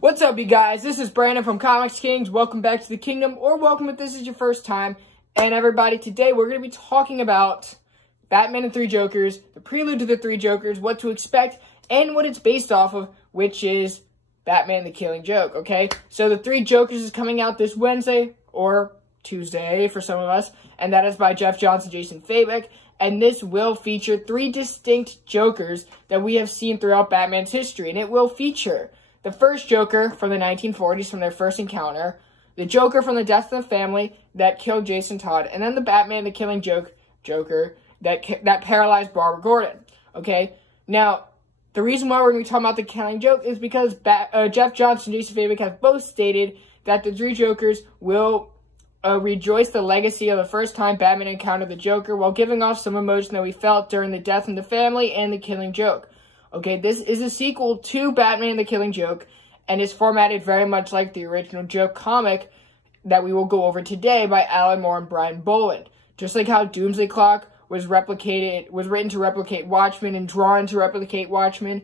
What's up, you guys? This is Brandon from Comics Kings. Welcome back to the kingdom, or welcome if this is your first time. And everybody, today we're going to be talking about Batman and Three Jokers, the prelude to the Three Jokers, what to expect, and what it's based off of, which is Batman the Killing Joke, okay? So the Three Jokers is coming out this Wednesday, or Tuesday for some of us, and that is by Jeff Johns and Jason Fabek. And this will feature three distinct Jokers that we have seen throughout Batman's history, and it will feature the first Joker from the 1940s from their first encounter, the Joker from the Death of the Family that killed Jason Todd, and then the Batman the Killing Joker that paralyzed Barbara Gordon. Okay, now the reason why we're going to be talking about the Killing Joke is because Jeff Johns and Jason Fabek have both stated that the Three Jokers will rejoice the legacy of the first time Batman encountered the Joker while giving off some emotion that we felt during the Death in the Family and the Killing Joke. Okay, this is a sequel to Batman the Killing Joke, and is formatted very much like the original Joke comic that we will go over today by Alan Moore and Brian Boland. Just like how Doomsday Clock was written to replicate Watchmen and drawn to replicate Watchmen,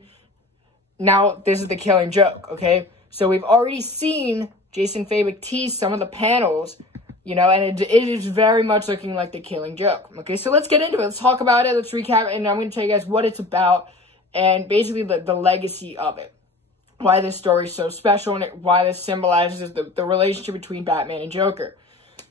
now this is the Killing Joke, okay? So we've already seen Jason Fabek tease some of the panels, you know, and it is very much looking like the Killing Joke. Okay, so let's get into it. Let's talk about it. Let's recap, and I'm going to tell you guys what it's about, and basically the legacy of it. Why this story is so special, and why this symbolizes the relationship between Batman and Joker.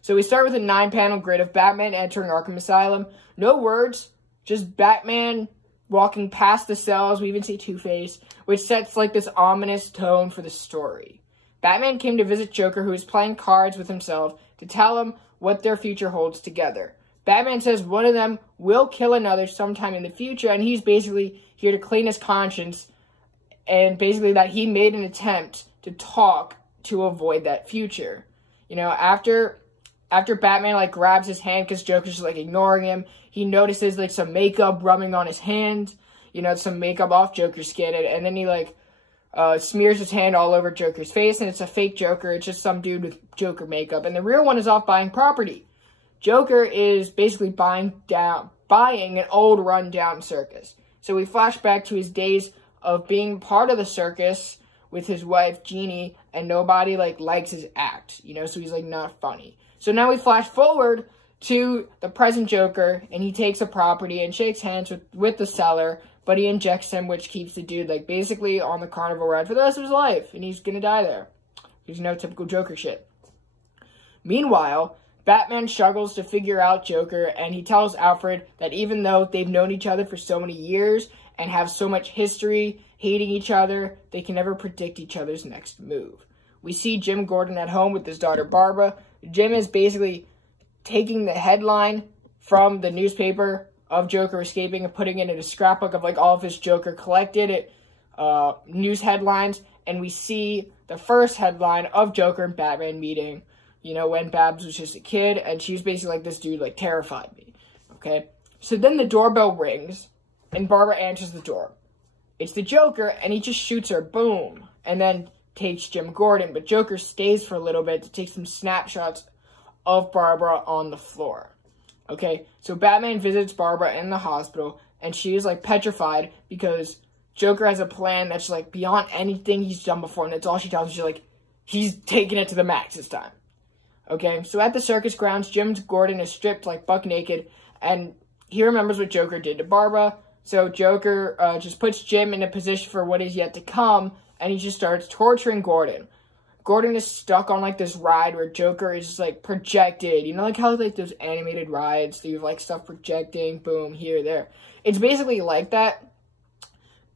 So we start with a 9-panel grid of Batman entering Arkham Asylum. No words, just Batman walking past the cells. We even see Two-Face, which sets like this ominous tone for the story. Batman came to visit Joker, who is playing cards with himself, to tell him what their future holds together. Batman says one of them will kill another sometime in the future, and he's basically here to clean his conscience, and basically that he made an attempt to talk to avoid that future. You know, after Batman, like, grabs his hand because Joker's, like, ignoring him, he notices, like, some makeup rubbing on his hand, you know, some makeup off Joker's skin, and then he, like, smears his hand all over Joker's face, and it's a fake Joker. It's just some dude with Joker makeup, and the real one is off buying property. Joker is basically buying an old run-down circus. So we flash back to his days of being part of the circus with his wife, Jeannie, and nobody, like, likes his act, you know, so he's, like, not funny. So now we flash forward to the present Joker, and he takes a property and shakes hands with the seller, but he injects him, which keeps the dude, like, basically on the carnival ride for the rest of his life, and he's gonna die there. There's no typical Joker shit. Meanwhile, Batman struggles to figure out Joker, and he tells Alfred that even though they've known each other for so many years and have so much history, hating each other, they can never predict each other's next move. We see Jim Gordon at home with his daughter Barbara. Jim is basically taking the headline from the newspaper of Joker escaping and putting it in a scrapbook of, like, all of his Joker collected news headlines, and we see the first headline of Joker and Batman meeting, you know, when Babs was just a kid, and she's basically like, this dude, like, terrified me, okay? So then the doorbell rings, and Barbara answers the door. It's the Joker, and he just shoots her, boom, and then takes Jim Gordon, but Joker stays for a little bit to take some snapshots of Barbara on the floor, okay? So Batman visits Barbara in the hospital, and she is, like, petrified because Joker has a plan that's, like, beyond anything he's done before, and that's all she tells us. She's like, he's taking it to the max this time. Okay, so at the circus grounds, Jim Gordon is stripped, like, buck naked, and he remembers what Joker did to Barbara. So Joker just puts Jim in a position for what is yet to come, and he just starts torturing Gordon. Gordon is stuck on, like, this ride where Joker is just, like, projected. You know, like how, like, those animated rides, you have, like, stuff projecting, boom, here, there. It's basically like that,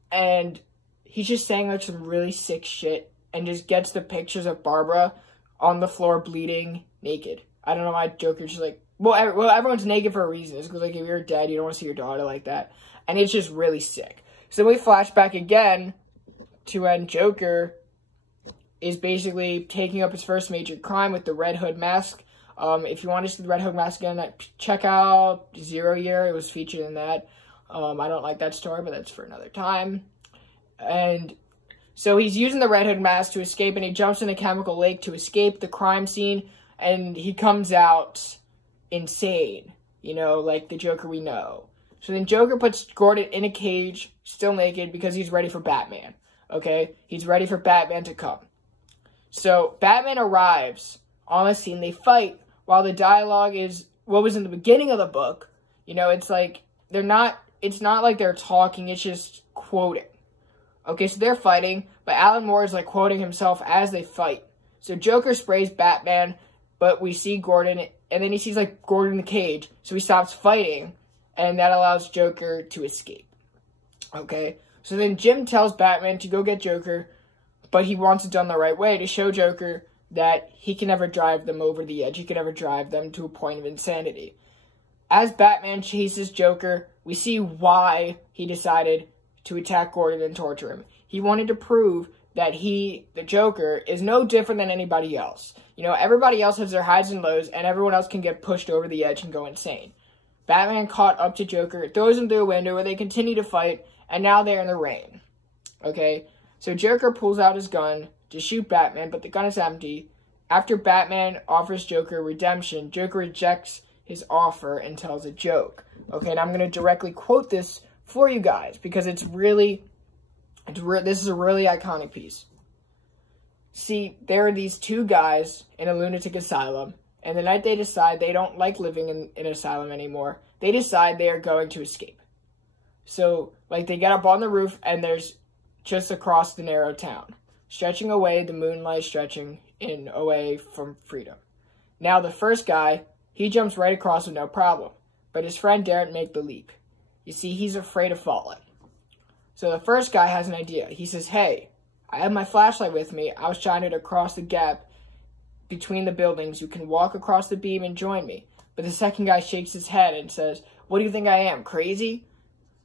and he's just saying, like, some really sick shit, and just gets the pictures of Barbara on the floor bleeding naked. I don't know why Joker's just like, well, everyone's naked for a reason. It's because, like, if you're dead, you don't want to see your daughter like that. And it's just really sick. So then we flash back again to when Joker is basically taking up his first major crime with the Red Hood mask. If you want to see the Red Hood mask again, check out Zero Year. It was featured in that. I don't like that story, but that's for another time. And so he's using the Red Hood mask to escape, and he jumps in a chemical lake to escape the crime scene, and he comes out insane, you know, like the Joker we know. So then Joker puts Gordon in a cage, still naked, because he's ready for Batman. Okay? He's ready for Batman to come. So Batman arrives on the scene. They fight while the dialogue is what was in the beginning of the book. You know, it's like it's not like they're talking, it's just quoting. Okay, so they're fighting, but Alan Moore is like quoting himself as they fight. So Joker sprays Batman, but we see Gordon, and then he sees like Gordon in the cage, so he stops fighting, and that allows Joker to escape. Okay, so then Jim tells Batman to go get Joker, but he wants it done the right way to show Joker that he can never drive them over the edge. He can never drive them to a point of insanity. As Batman chases Joker, we see why he decided to attack Gordon and torture him. He wanted to prove that the Joker, is no different than anybody else. You know, everybody else has their highs and lows, and everyone else can get pushed over the edge and go insane. Batman caught up to Joker, throws him through a window where they continue to fight, and now they're in the rain. Okay? So Joker pulls out his gun to shoot Batman, but the gun is empty. After Batman offers Joker redemption, Joker rejects his offer and tells a joke. Okay, and I'm going to directly quote this for you guys, because this is a really iconic piece. See, there are these two guys in a lunatic asylum, and the night they decide they don't like living in an asylum anymore, they decide they are going to escape. So, like, they get up on the roof, and there's just across the narrow town, stretching away, the moonlight stretching away from freedom. Now, the first guy, he jumps right across with no problem, but his friend daren't make the leap. You see, he's afraid of falling. So the first guy has an idea. He says, hey, I have my flashlight with me. I was shining it across the gap between the buildings. You can walk across the beam and join me. But the second guy shakes his head and says, what do you think I am, crazy?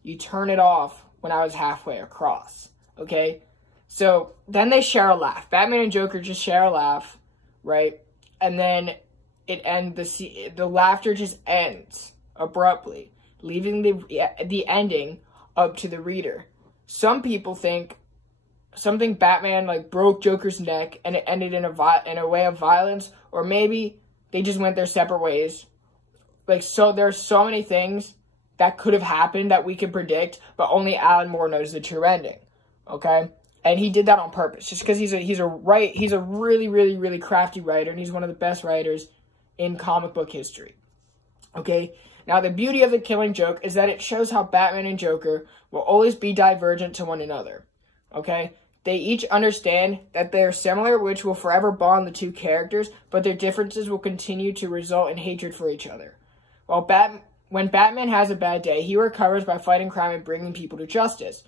You turn it off when I was halfway across. Okay? So then they share a laugh. Batman and Joker just share a laugh, right? And then the laughter just ends abruptly, leaving the ending up to the reader. Some people think Batman like broke Joker's neck and it ended in a way of violence, or maybe they just went their separate ways. Like, so there's so many things that could have happened that we can predict, but only Alan Moore knows the true ending. Okay? And he did that on purpose, just because he's a really, really, really crafty writer, and he's one of the best writers in comic book history. Okay? Now, the beauty of The Killing Joke is that it shows how Batman and Joker will always be divergent to one another. Okay? They each understand that they are similar, which will forever bond the two characters, but their differences will continue to result in hatred for each other. When Batman has a bad day, he recovers by fighting crime and bringing people to justice.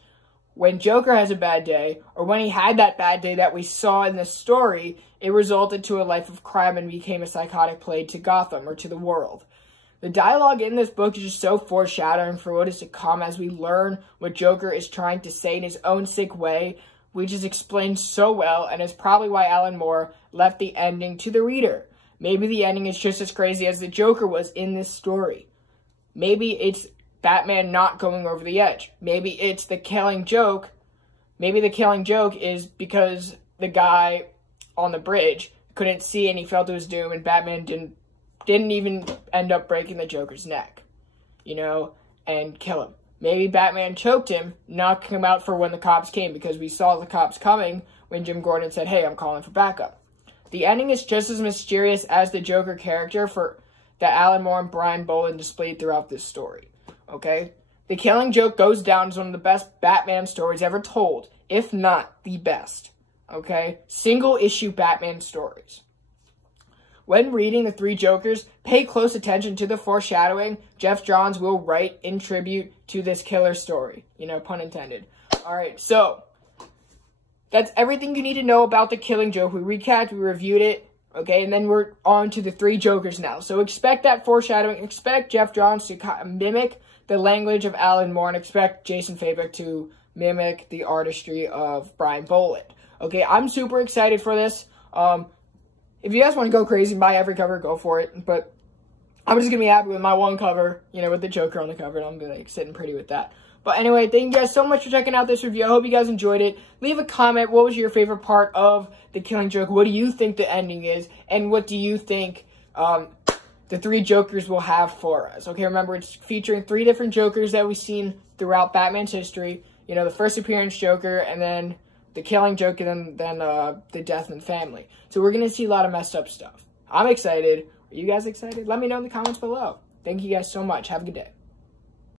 When Joker has a bad day, or when he had that bad day that we saw in the story, it resulted to a life of crime and became a psychotic plague to Gotham, or to the world. The dialogue in this book is just so foreshadowing for what is to come as we learn what Joker is trying to say in his own sick way, which is explained so well, and is probably why Alan Moore left the ending to the reader. Maybe the ending is just as crazy as the Joker was in this story. Maybe it's Batman not going over the edge. Maybe it's The Killing Joke. Maybe The Killing Joke is because the guy on the bridge couldn't see and he felt it was doom, and Batman didn't even end up breaking the Joker's neck, you know, and kill him. Maybe Batman choked him, knocking him out for when the cops came, because we saw the cops coming when Jim Gordon said, hey, I'm calling for backup. The ending is just as mysterious as the Joker character that Alan Moore and Brian Boland displayed throughout this story. Okay? The Killing Joke goes down as one of the best Batman stories ever told, if not the best. Okay? Single-issue Batman stories. When reading The Three Jokers, pay close attention to the foreshadowing Jeff Johns will write in tribute to this killer story. You know, pun intended. Alright, so that's everything you need to know about The Killing Joke. We recapped, we reviewed it, okay, and then we're on to The Three Jokers now. So expect that foreshadowing, expect Jeff Johns to mimic the language of Alan Moore, and expect Jason Fabek to mimic the artistry of Brian Boland. Okay, I'm super excited for this. If you guys want to go crazy and buy every cover, go for it. But I'm just going to be happy with my one cover, you know, with the Joker on the cover. And I'm going to be, like, sitting pretty with that. But anyway, thank you guys so much for checking out this review. I hope you guys enjoyed it. Leave a comment. What was your favorite part of The Killing Joke? What do you think the ending is? And what do you think the 3 Jokers will have for us. Okay, remember, it's featuring 3 different Jokers that we've seen throughout Batman's history. You know, the first appearance Joker, and then the killing Joker, and then the death in the family. So we're going to see a lot of messed up stuff. I'm excited. Are you guys excited? Let me know in the comments below. Thank you guys so much. Have a good day.